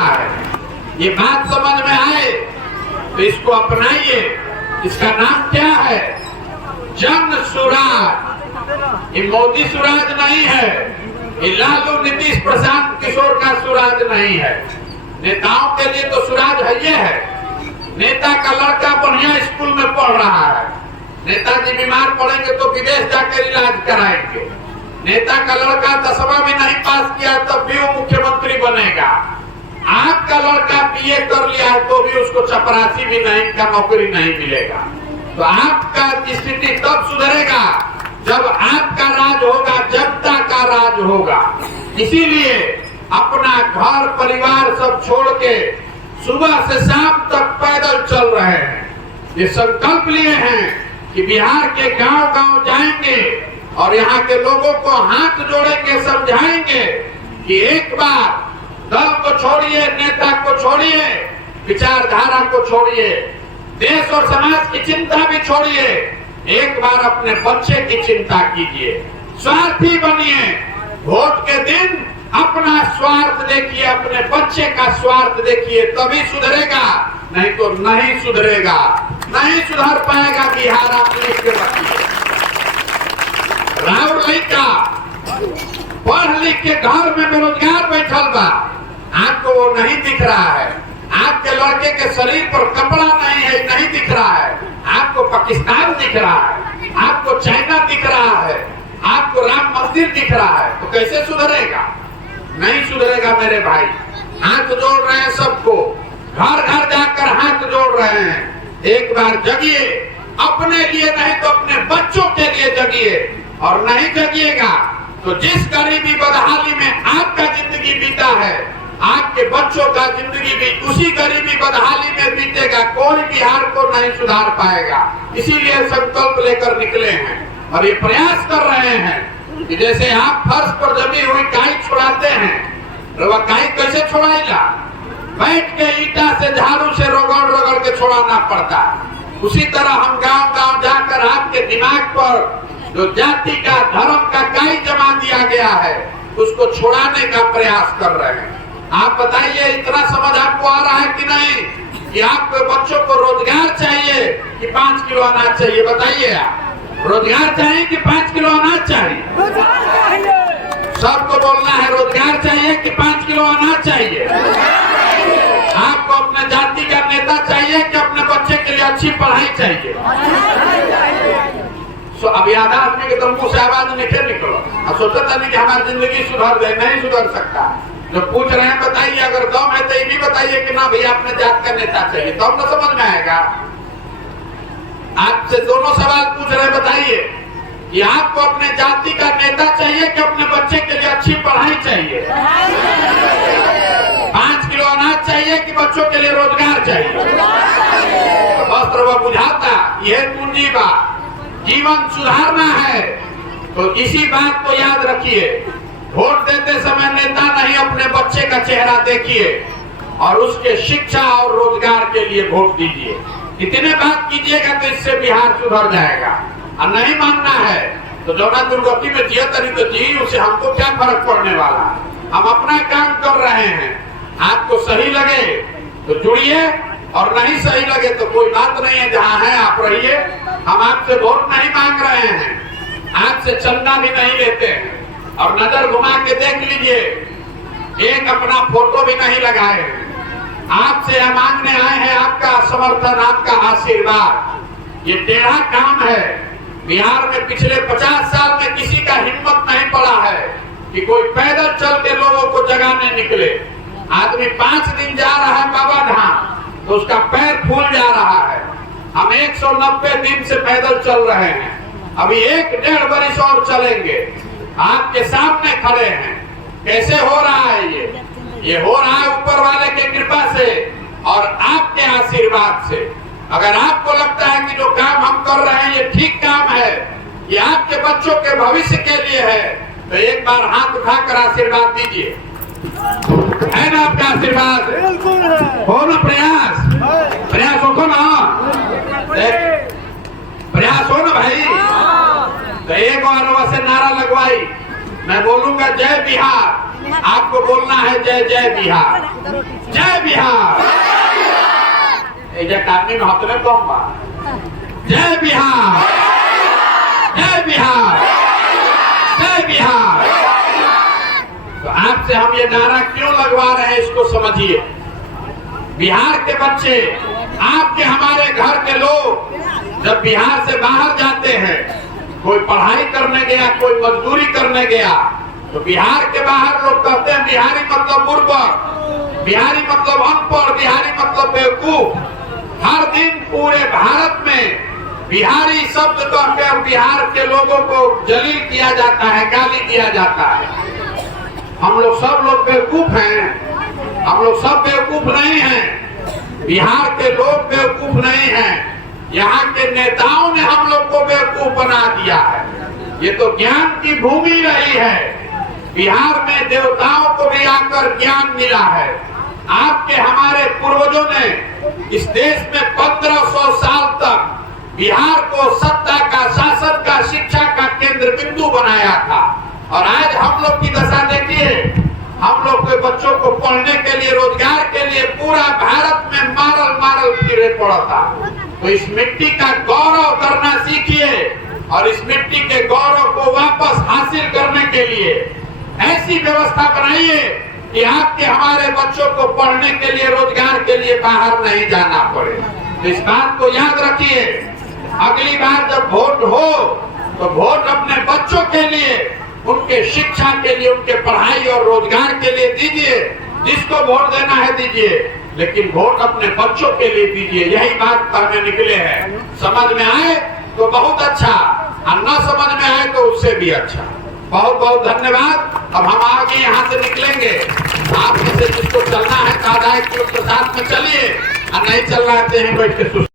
रहा है। ये बात समझ में आए तो इसको अपनाइए। इसका नाम क्या है? जन सुराज। ये मोदी सुराज नहीं है, ये लालू नीतीश प्रशांत किशोर का सुराज नहीं है। नेताओं के लिए तो सुराज है ये है। नेता का लड़का बढ़िया स्कूल में पढ़ रहा है, नेताजी बीमार पड़ेंगे तो विदेश जाकर इलाज कराएंगे। नेता का लड़का 10वां भी नहीं पास किया तब भी वो मुख्यमंत्री बनेगा। आपका लड़का बीए कर लिया है तो भी उसको चपरासी भी नहीं का नौकरी नहीं मिलेगा। तो आपका स्थिति तब सुधरेगा जब आपका राज होगा, जनता का राज होगा। इसीलिए अपना घर परिवार सब छोड़ के सुबह से शाम तक पैदल चल रहे हैं। ये संकल्प लिए हैं कि बिहार के गांव-गांव जाएंगे और यहाँ के लोगों को हाथ जोड़ेंगे, समझाएंगे कि एक बार दल को छोड़िए, नेता को छोड़िए, विचारधारा को छोड़िए, देश और समाज की चिंता भी छोड़िए, एक बार अपने बच्चे की चिंता कीजिए। स्वार्थी बनिए, वोट के दिन अपना स्वार्थ देखिए, अपने बच्चे का स्वार्थ देखिए, तभी सुधरेगा, नहीं तो नहीं सुधरेगा, नहीं सुधर पाएगा बिहार। आप लिख के रखिए। राहुल लड़का पढ़ लिख के घर में बेरोजगार बैठल बा, आपको वो नहीं दिख रहा है। आपके लड़के के शरीर पर कपड़ा नहीं है, नहीं दिख रहा है। आपको पाकिस्तान दिख रहा है, आपको चाइना दिख रहा है, आपको राम मंदिर दिख रहा है, तो कैसे सुधरेगा? नहीं सुधरेगा मेरे भाई। हाथ जोड़ रहे हैं सबको, घर घर जाकर हाथ जोड़ रहे हैं। एक बार जगिए, अपने लिए नहीं तो अपने बच्चों के लिए जगिए। और नहीं जगिएगा तो जिस गरीबी बदहाली में आपका जिंदगी बीता है, आपके बच्चों का जिंदगी भी उसी गरीबी बदहाली में बीतेगा। कोई बिहार को नहीं सुधार पाएगा। इसीलिए संकल्प लेकर निकले हैं और ये प्रयास कर रहे हैं कि जैसे आप फर्श पर जमी हुई काई छुड़ाते हैं, तो वह काई कैसे छुड़ाएगा? बैठ के ईटा से, झाड़ू से रगड़ रगड़ के छुड़ाना पड़ता। उसी तरह हम गांव-गांव जाकर आपके दिमाग पर जो जाति का, धर्म का काई जमा दिया गया है, उसको छुड़ाने का प्रयास कर रहे हैं। आप बताइए, इतना समझ आपको आ रहा है कि नहीं कि आपके बच्चों को रोजगार चाहिए कि 5 किलो अनाज चाहिए? बताइए, आप रोजगार चाहिए कि 5 किलो अनाज चाहिए? सबको बोलना है रोजगार चाहिए कि 5 किलो अनाज चाहिए? आपको अपने जाति का नेता चाहिए कि अपने बच्चे के लिए अच्छी पढ़ाई चाहिए? अब याद आदमी के तो मुंह से आवाज निकल निकलो और सोचता नहीं कि हमारी जिंदगी सुधर जाए। नहीं सुधर सकता। जो पूछ रहे हैं बताइए, अगर दम है तो ये भी बताइए कि ना भैया अपने जात का नेता चाहिए, तो हमको समझ में आएगा। आपसे दोनों सवाल पूछ रहे हैं, बताइए कि आपको अपने जाति का नेता चाहिए कि अपने बच्चे के लिए अच्छी पढ़ाई चाहिए? 5 किलो अनाज चाहिए कि बच्चों के लिए रोजगार चाहिए? तो वस्त्र वह बुझाता, यह पूंजी बात, जीवन सुधारना है तो इसी बात को याद रखिए। वोट देते समय नेता नहीं, अपने बच्चे का चेहरा देखिए और उसके शिक्षा और रोजगार के लिए वोट दीजिए। इतने बात कीजिएगा तो इससे बिहार सुधर जाएगा। और नहीं मानना है तो जौना दुर्गति में जिया तरी तो जी, उसे हमको क्या फर्क पड़ने वाला? हम अपना काम कर रहे हैं। आपको सही लगे तो जुड़िए और नहीं सही लगे तो कोई बात नहीं है, जहाँ है आप रहिए। हम आपसे वोट नहीं मांग रहे हैं, आपसे चंदा भी नहीं लेते हैं। और नजर घुमा के देख लीजिए, एक अपना फोटो भी नहीं लगाए हैं। आपसे हम मांगने आए हैं आपका समर्थन, आपका आशीर्वाद। ये टेढ़ा काम है। बिहार में पिछले 50 साल में किसी का हिम्मत नहीं पड़ा है कि कोई पैदल चल के लोगों को जगाने निकले। आदमी 5 दिन जा रहा है बाबा धाम तो उसका पैर फूल जा रहा है। हम 190 दिन से पैदल चल रहे हैं, अभी 1-1.5 वर्ष और चलेंगे। आपके सामने खड़े हैं। कैसे हो रहा है ये हो रहा है ऊपर वाले की कृपा से और आपके आशीर्वाद से। अगर आपको लगता है कि जो काम हम कर रहे हैं ये ठीक काम है, ये आपके बच्चों के भविष्य के लिए है, तो एक बार हाथ उठाकर आशीर्वाद दीजिए। है ना आपका आशीर्वाद? हो ना प्रयास हो ना, प्रयास हो ना भाई। तो एक बार वैसे नारा लगवाई, मैं बोलूंगा जय बिहार, आपको बोलना है जय जय बिहार, जय बिहार। आदमी में हाथ में कौन बा? जय बिहार, जय बिहार, जय बिहार। तो आपसे हम ये नारा क्यों लगवा रहे हैं इसको समझिए। बिहार के बच्चे, आपके हमारे घर के लोग जब बिहार से बाहर जाते हैं, कोई पढ़ाई करने गया, कोई मजदूरी करने गया, तो बिहार के बाहर लोग कहते हैं बिहारी मतलब मूर्ख, बिहारी मतलब अनपढ़, बिहारी मतलब बेवकूफ। हर दिन पूरे भारत में बिहारी शब्द कहकर बिहार के लोगों को जलील किया जाता है, गाली दिया जाता है। हम लोग सब लोग बेवकूफ हैं, हम लोग सब बेवकूफ नहीं हैं। बिहार के लोग बेवकूफ नहीं हैं, यहाँ के नेताओं ने हम लोग को बेवकूफ बना दिया है। ये तो ज्ञान की भूमि रही है। बिहार में देवताओं को भी आकर ज्ञान मिला है। आपके हमारे पूर्वजों ने इस देश में 1500 साल तक बिहार को सत्ता का, शासन का, शिक्षा का केंद्र बिंदु बनाया था। और आज हम लोग की दशा देखिए, हम लोग के बच्चों को पढ़ने के लिए, रोजगार के लिए पूरा भारत में मारल मारल फिरे पड़ा था। तो इस मिट्टी का गौरव करना सीखिए और इस मिट्टी के गौरव को वापस हासिल करने के लिए ऐसी व्यवस्था बनाइए कि आपके हमारे बच्चों को पढ़ने के लिए, रोजगार के लिए बाहर नहीं जाना पड़े। तो इस बात को याद रखिए। अगली बार जब वोट हो तो वोट अपने बच्चों के लिए, उनके शिक्षा के लिए, उनके पढ़ाई और रोजगार के लिए दीजिए। जिसको वोट देना है दीजिए, लेकिन वोट अपने बच्चों के लिए दीजिए। यही बात करने निकले हैं। समझ में आए तो बहुत अच्छा, और न समझ में आए तो उससे भी अच्छा। बहुत बहुत धन्यवाद। अब हम आगे यहाँ से निकलेंगे। आप जिसको चलना है, 1 किलो के साथ में चलिए, और नहीं चल रहा है बैठ के